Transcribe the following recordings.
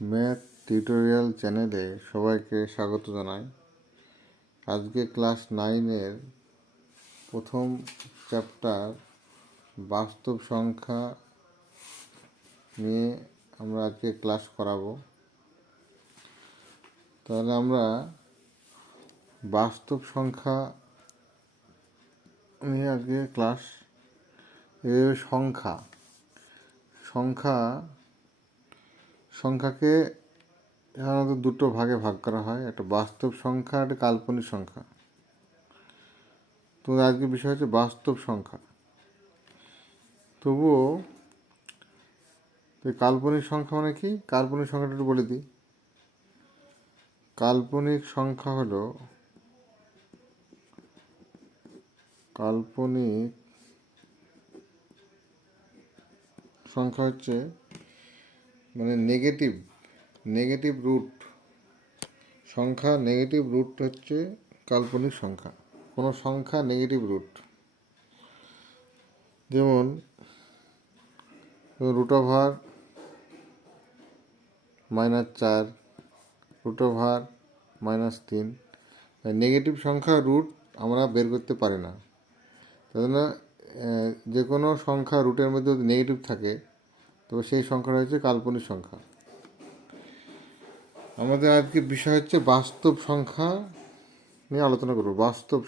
Math tutorial চ্যানেলে সবাইকে স্বাগত জানাই। আজকে ক্লাস 9-এর প্রথম চ্যাপ্টার বাস্তব সংখ্যা নিয়ে আমরা আজকে ক্লাস করাবো। তাহলে আমরা বাস্তব সংখ্যা নিয়ে আজকে ক্লাস। সংখ্যাকে সাধারণত দুটো ভাগে ভাগ করা হয়, একটা বাস্তব সংখ্যা, একটা কাল্পনিক সংখ্যা। তো আজকের বিষয় হচ্ছে বাস্তব সংখ্যা। তবুও কাল্পনিক সংখ্যা মানে কি? কাল্পনিক সংখ্যাটা একটু বলে দিই। কাল্পনিক সংখ্যা হচ্ছে মানে নেগেটিভ রুট সংখ্যা। নেগেটিভ রুট হচ্ছে কাল্পনিক সংখ্যা। কোনো সংখ্যা নেগেটিভ রুট, যেমন √4 -4, √3। নেগেটিভ সংখ্যা রুট আমরা বের করতে পারি না। তাই জন্য যে কোনো সংখ্যা রুটের মধ্যে যদি নেগেটিভ থাকে তবে সেই সংখ্যাটা হচ্ছে কাল্পনিক সংখ্যা। আমাদের আজকের বিষয় হচ্ছে বাস্তব সংখ্যা নিয়ে আলোচনা করব। বাস্তব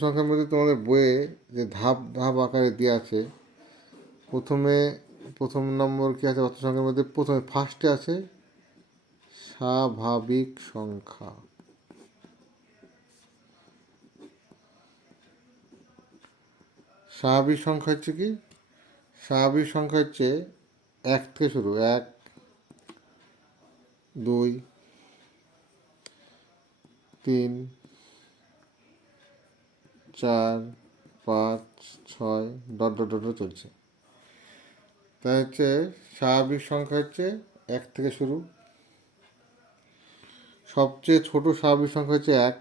সংখ্যার মধ্যে তোমাদের বইয়ে যে ধাপ ধাপ আকারে দেওয়া আছে, প্রথম নম্বর কি আছে বাস্তব সংখ্যার মধ্যে? প্রথমে ফার্স্টে আছে স্বাভাবিক সংখ্যা। স্বাভাবিক সংখ্যা হচ্ছে কি? স্বাভাবিক সংখ্যা হচ্ছে 1 থেকে শুরু। 1, 2, 3, 4, 5, 6 ডট ডট ডট চলছে। তাই হচ্ছে স্বাভাবিক সংখ্যা হচ্ছে 1 থেকে শুরু। সবচেয়ে ছোট স্বাভাবিক সংখ্যা হচ্ছে 1।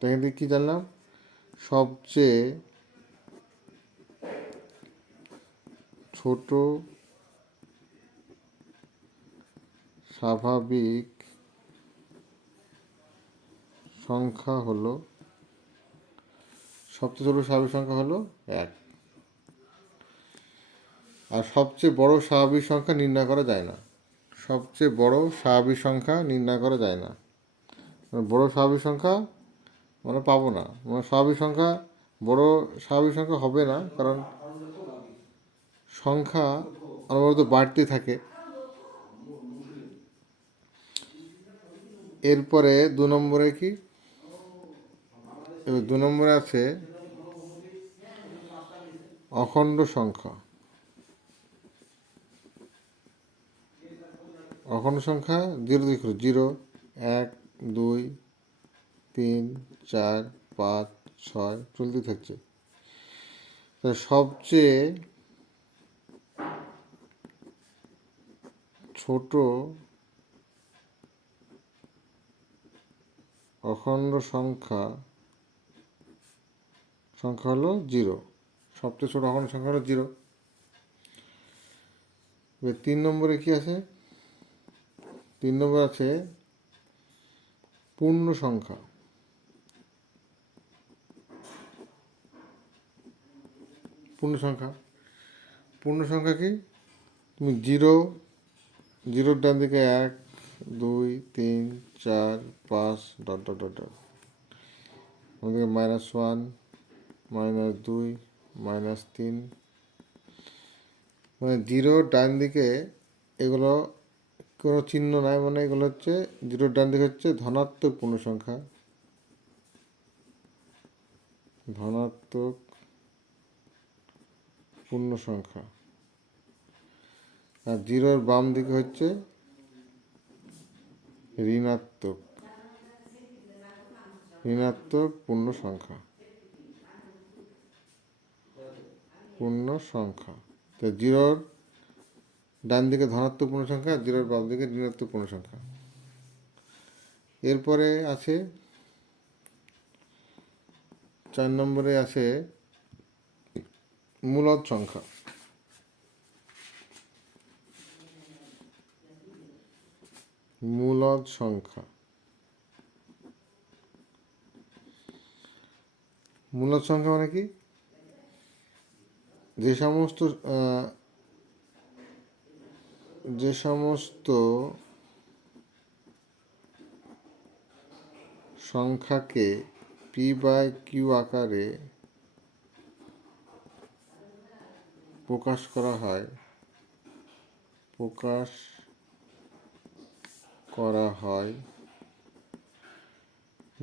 তাই কি জানলাম? সবচেয়ে ছোট স্বাভাবিক সংখ্যা হলো 1। আর সবচেয়ে বড় স্বাভাবিক সংখ্যা নির্ণয় করা যায় না। বড় স্বাভাবিক সংখ্যা আমরা পাবো না। বড় স্বাভাবিক সংখ্যা হবে না, কারণ সংখ্যা অনবরত বাড়তে থাকে। এরপরে 2 নম্বরে কি? 2 নম্বরে আছে অখণ্ড সংখ্যা। 0 থেকে 0, 1, 2, 3, 4, 5, 6 চলতে থাকছে। সবচেয়ে ছোট অখণ্ড সংখ্যা হলো 0। সবচেয়ে ছোট অখণ্ড সংখ্যা হলো 0। 3 নম্বরে কি আছে? 3 নম্বর আছে পূর্ণ সংখ্যা। পূর্ণ সংখ্যা কি? তুমি জিরোর ডান দিকে 1, 2, 3, 4, 5 ডট ডট ডট ডট, ওদিকে -1, -2, -3, মানে জিরোর ডান দিকে এগুলো কোনো চিহ্ন নাই, মানে এগুলো হচ্ছে জিরোর ডান দিকে হচ্ছে ধনাত্মক পূর্ণ সংখ্যা। আর জিরোর বাম দিকে হচ্ছে ঋণাত্মক পূর্ণ সংখ্যা। তো জিরোর ডান দিকে ধনাত্মক পূর্ণ সংখ্যা, জিরোর বাম দিকে ঋণাত্মক পূর্ণ সংখ্যা। এরপরে আছে 4 নম্বরে আছে মূলদ সংখ্যা। মূলদ সংখ্যা, মূলদ সংখ্যা মানে কি? যে সমস্ত সংখ্যাকে p/q আকারে প্রকাশ করা হয়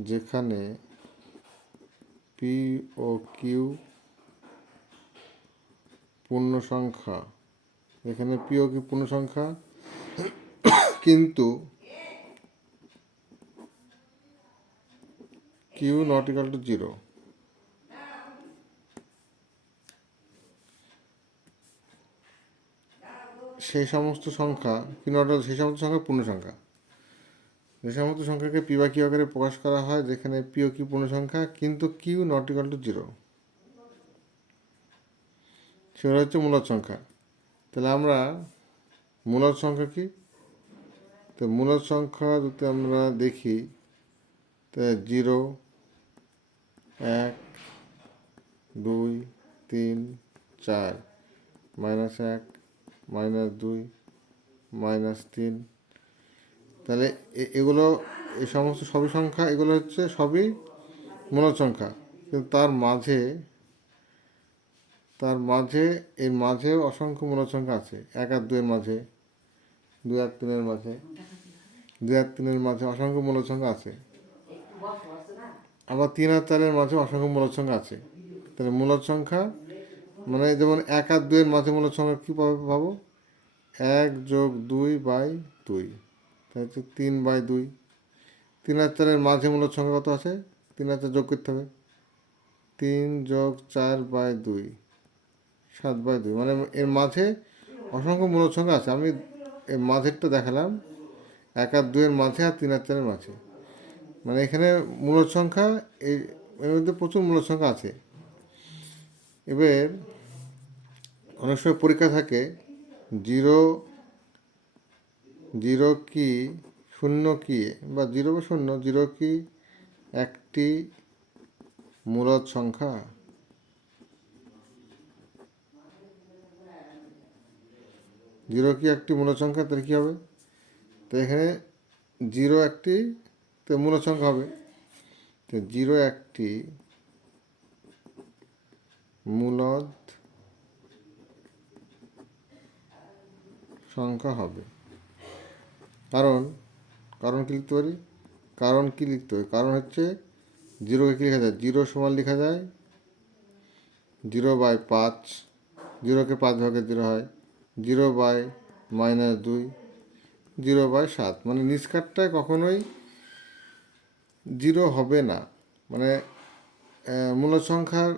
যেখানে p ও q পূর্ণ সংখ্যা, এখানে p ও q পূর্ণ সংখ্যা কিন্তু q not equal to 0, সেই সমস্ত সংখ্যা সেই সমস্ত সংখ্যা পূর্ণ সংখ্যা, যে সমস্ত সংখ্যাকে p/q আকারে প্রকাশ করা হয় যেখানে p ও q পূর্ণ সংখ্যা কিন্তু q not equal to 0, সেগুলো হচ্ছে মূলদ সংখ্যা। তাহলে আমরা মূলদ সংখ্যা কি? তো মূলদ সংখ্যা যদি আমরা দেখি, তা 0, 1, 2, 3, 4, -1, -2, -3, তাহলে এগুলো এই সমস্ত সবই সংখ্যা, এগুলো হচ্ছে সবই মূলদ সংখ্যা। কিন্তু এর মাঝে অসংখ্য মূলদ সংখ্যা আছে। 1 আর 2 এর মাঝে, 2 আর 3 এর মাঝে, 2 আর 3 এর মাঝে অসংখ্য মূলদ সংখ্যা আছে। আবার 3 আর 4 এর মাঝে অসংখ্য মূলদ সংখ্যা আছে। তাহলে মূলদ সংখ্যা মানে যেমন 1 আর 2 এর মাঝে মূলদ সংখ্যা কী পাবো? 1 + 2/2, তাহলে হচ্ছে 3/2। 3 আর 4 এর মাঝে মূলদ সংখ্যা কত আছে? 3 আর 4 যোগ করতে হবে, 3 + 4/2, 7/2। মানে এর মাঝে অসংখ্য মূলদ সংখ্যা আছে। আমি এর মাঝেরটা দেখালাম, 1 আর 2 এর মাঝে আর 3 আর 4 এর মাঝে। মানে এখানে মূলদ সংখ্যা এর মধ্যে প্রচুর মূলদ সংখ্যা আছে। এবার অনেক সময় পরীক্ষা থাকে 0 কি 0 কি বা 0 বা 0, 0 কি একটি মূলদ সংখ্যা? 0 কি একটি মূলদ সংখ্যা? তাহলে কী হবে? তো এখানে 0 একটি তো মূলদ সংখ্যা হবে। তো 0 একটি মূলদ সংখ্যা হবে। কারণ কি লিখতে পারি? কারণ হচ্ছে 0কে কী লেখা যায়? 0 সমান লেখা যায় 0/5, 0কে 5 ভাগে 0 হয়, 0/-2, 0/7। মানে নিষ্কারটায় কখনোই 0 হবে না। মানে মূলদ সংখ্যার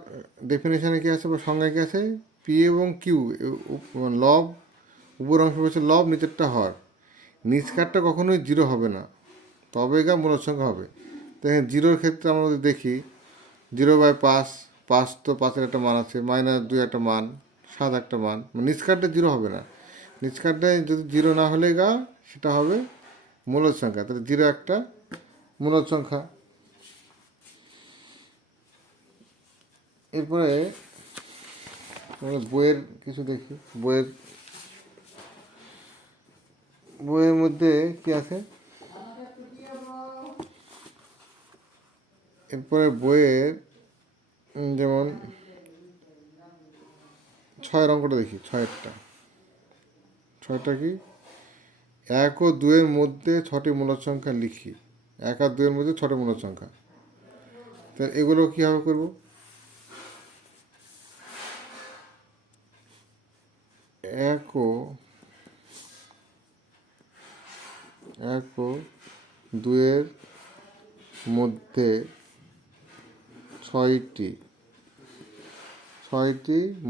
ডেফিনেশনে কী আছে বা সংজ্ঞায় কী আছে? p এবং q লব, উপর অংশ হচ্ছে লব, নিচেরটা হর। নিষ্কারটা কখনোই 0 হবে না, তবে মূলদ সংখ্যা হবে। তো এখানে 0-র ক্ষেত্রে আমরা যদি দেখি 0/5, 5 তো 5-এর একটা মান আছে, -2 একটা মান, 7 একটা মান। নিষ্কারটা 0 হবে না। নিষ্কারটায় যদি 0 না হলে সেটা হবে মূলদ সংখ্যা। তাহলে 0 একটা মূলদ সংখ্যা। এরপরে বইয়ের কিছু দেখি। বইয়ের মধ্যে কি আছে? এরপরে বইয়ের যেমন 6-এর অঙ্কটা দেখি। 6টা কি? 1 ও 2 এর মধ্যে 6টি মূলদ সংখ্যা লিখি। 1 আর 2 এর মধ্যে 6টি মূলদ সংখ্যা। তাহলে এগুলো কীভাবে করবো? 1 ও 2 এর মধ্যে 6টি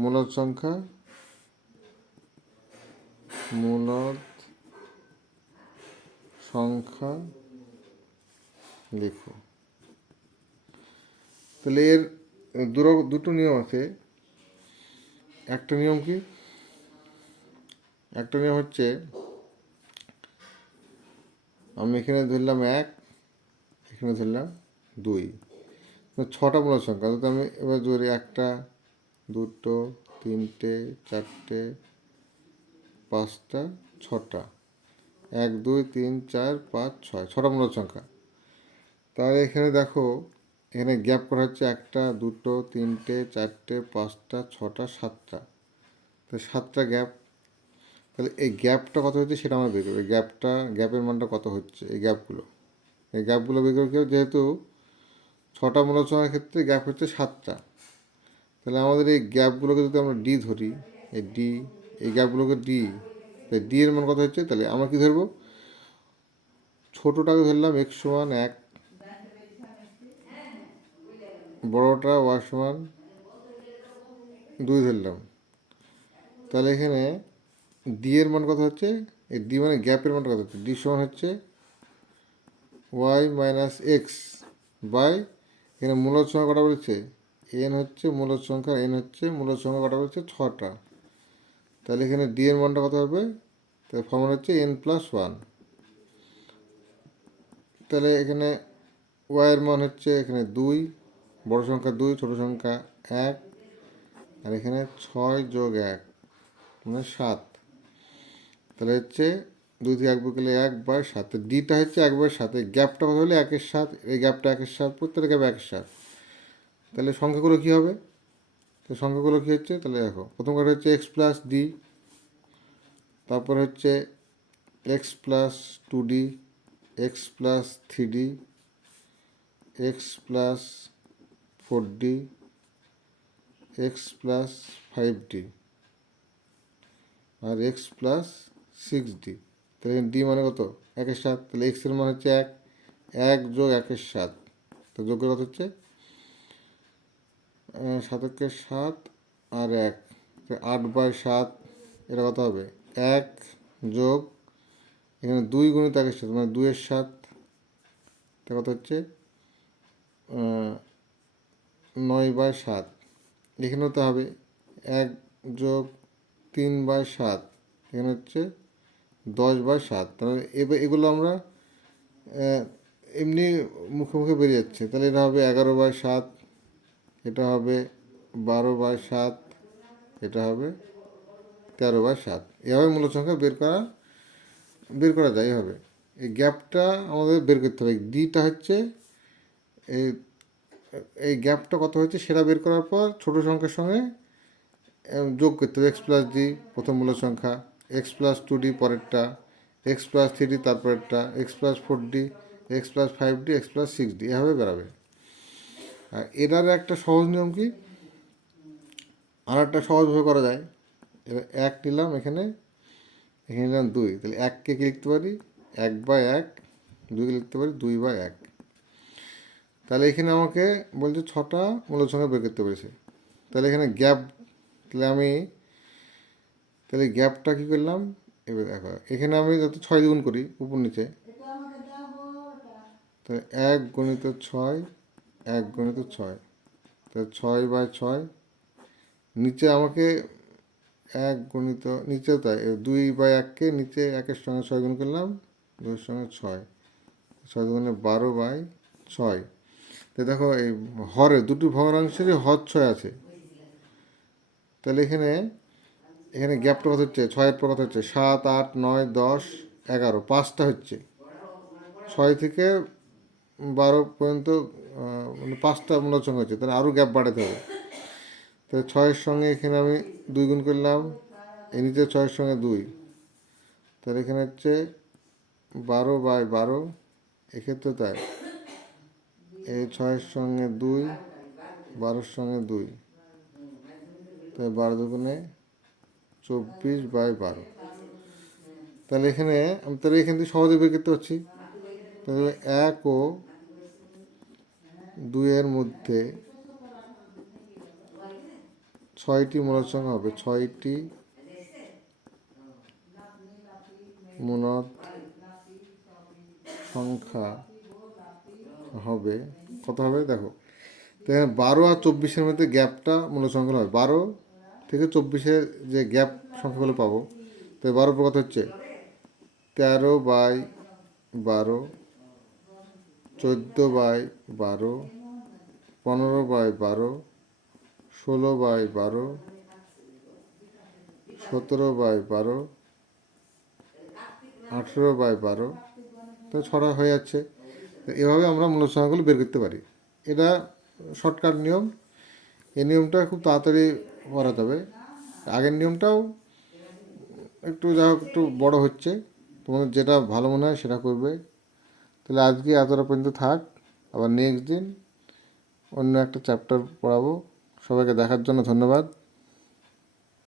মূলদ সংখ্যা লেখো। তাহলে এর দুটো নিয়ম আছে। একটা নিয়ম কি, একটা নিয়ম হচ্ছে আমি এখানে ধরলাম 1, এখানে ধরলাম 2, ছটা মূলদ সংখ্যা। তো আমি এবার ধরি 1টা, 2টো, 3টে, 4টে, 5টা, 6টা, 1 2 3 4 5 6, ছটা মূলদ সংখ্যা। তাহলে এখানে দেখো, এখানে গ্যাপ করা হচ্ছে 1টা, 2টো, 3টে, 4টে, 5টা, 6টা, 7টা, তো 7টা গ্যাপ। তাহলে এই গ্যাপটা কত হচ্ছে সেটা আমরা বের করবো। গ্যাপের মানটা কত হচ্ছে, এই গ্যাপগুলো বের করে, যেহেতু ছটা মূলদ সংখ্যার ক্ষেত্রে গ্যাপ হচ্ছে 7টা, তাহলে আমাদের এই গ্যাপগুলোকে যদি আমরা ডি ধরি, এই গ্যাপগুলোকে ডি, তাই ডি এর মান কত হচ্ছে, তাহলে আমরা কি ধরবো, ছোটোটাকে ধরলাম x সমান 1, বড়োটা y সমান 2 ধরলাম। তাহলে এখানে ডি এর মান কত হচ্ছে, এই ডি মানে গ্যাপের মান কত হচ্ছে, ডি সমান হচ্ছে y মাইনাস এক্স বাই, এখানে মূলদ সংখ্যা কটা বলেছে, এন হচ্ছে মূলদ সংখ্যা, এন হচ্ছে মূলদ সংখ্যা কটা বলেছে, 6টা। তাহলে এখানে ডি এর মানটা কত হবে, তাহলে ফর্মুলা হচ্ছে n+1। তাহলে এখানে ওয়াই এর মান হচ্ছে এখানে 2, বড় সংখ্যা 2, ছোট সংখ্যা 1, আর এখানে 6 যোগ 1 মানে 7। তাহলে হচ্ছে 2 থেকে 1 বিয়োগ করলে 1/7, ডিটা হচ্ছে 1/7, গ্যাপটা কত হলে 1/7, এই গ্যাপটা 1/7, প্রত্যেকটা গ্যাপ 1/7। তাহলে সংখ্যাগুলো কী হবে, তো সংখ্যাগুলো কী হচ্ছে, তাহলে দেখো প্রথম কথা হচ্ছে x প্লাস ডি, তারপর হচ্ছে x plus 2d, x plus 3d, x plus 4d, x plus 5d, আর x প্লাস 6d। তাহলে ডি মানে কত, 1/7, তাহলে x এর মান হচ্ছে 1, 1 যোগ 1/7, তো যোগ কত হচ্ছে 7 আর 1, 8/7, এটা কত হবে 1 যোগ এখানে 2 গুণিত 1/7 মানে 2/7, তা কত হচ্ছে 9/7। এখানেও তো হবে 1 যোগ 3/7, এখানে হচ্ছে 10/7। তাহলে এবার এগুলো আমরা এমনি মুখে মুখে বেরিয়ে যাচ্ছে, তাহলে এটা হবে 11/7, এটা হবে 12/7, এটা হবে 13/7। এভাবে মূল সংখ্যা বের করা যায়। এভাবে এই গ্যাপটা আমাদের বের করতে হবে। ডিটা হচ্ছে এই এই গ্যাপটা কত হচ্ছে সেটা বের করার পর ছোটো সংখ্যার সঙ্গে যোগ করতে হবে। এক্স প্লাস ডি প্রথম মূল সংখ্যা, এক্স প্লাস 2d পরেরটা, এক্স প্লাস 3d তারপরেরটা, x plus 4d, x plus 5d, x plus 6d, এভাবে বেরাবে। আর এটার একটা সহজ নিয়ম কি, আর একটা সহজভাবে করা যায়। এবার 1 নিলাম, এখানে নিলাম 2, তাহলে 1কে কি লিখতে পারি 1/1, 2কে লিখতে পারি 2/1। তাহলে এখানে আমাকে বলছে 6টা মূলদ সংখ্যা বের করতে পেরেছে। তাহলে এখানে গ্যাপ, তাহলে গ্যাপটা কী করলাম, এবার দেখো এখানে আমি যত 6 দ্বিগুণ করি উপর নিচে, তাহলে 1 গুণিত 6, 1 গুণিত 6, তাহলে 6/6, নিচে আমাকে 1 গুণিত, নিচেও তাই 2/1কে নিচে 1-এর সঙ্গে 6 গুণ করলাম, 2-এর সঙ্গে 6, 6 দুগুণে 12/6। তো দেখো এই হরে দুটি ভগ্নাংশেরই হর 6 আছে। তাহলে এখানে গ্যাপটা কত হচ্ছে, 6-এর পর কত হচ্ছে 7 8 9 10 11, 5টা হচ্ছে 6 থেকে 12 পর্যন্ত, মানে 5টা মূলদ সংখ্যা হচ্ছে, তাহলে আরও গ্যাপ বাড়াতে হবে। তাহলে 6-এর সঙ্গে এখানে আমি 2 গুণ করলাম, এই নিচে 6-এর সঙ্গে 2, তাহলে এখানে হচ্ছে 12/12, এক্ষেত্রে তাই এই 6-এর সঙ্গে 2, 12-এর সঙ্গে 2, তাই 12 দুগুণে 24/12। তাহলে এখানে আমি এখান থেকে সহজে বের করতে পারছি। তাহলে 1 ও 2-এর মধ্যে 6টি মূলদ সংখ্যা হবে, 6টি মূলদ সংখ্যা হবে, কত হবে দেখো। তো এখানে 12 আর 24-এর মধ্যে গ্যাপটা মূলদ সংখ্যা হবে 12 থেকে 24-এর যে গ্যাপ সংখ্যাগুলো পাবো, তো 12 উপর কত হচ্ছে 13/12, 14/12, 15/12, 16/12, 17/12, 18/12, তো 6টা হয়ে যাচ্ছে। তো এভাবে আমরা মূলদ সংখ্যাগুলো বের করতে পারি। এটা শর্টকাট নিয়ম। এই নিয়মটা খুব তাড়াতাড়ি করা যাবে। আগের নিয়মটাও একটু যা হোক একটু বড় হচ্ছে, তোমাদের যেটা ভালো মনে হয় সেটা করবে। তাহলে আজকে এতটা পর্যন্ত থাক, আবার নেক্সট দিন অন্য একটা চ্যাপ্টার পড়াবো। সবাইকে দেখার জন্য ধন্যবাদ।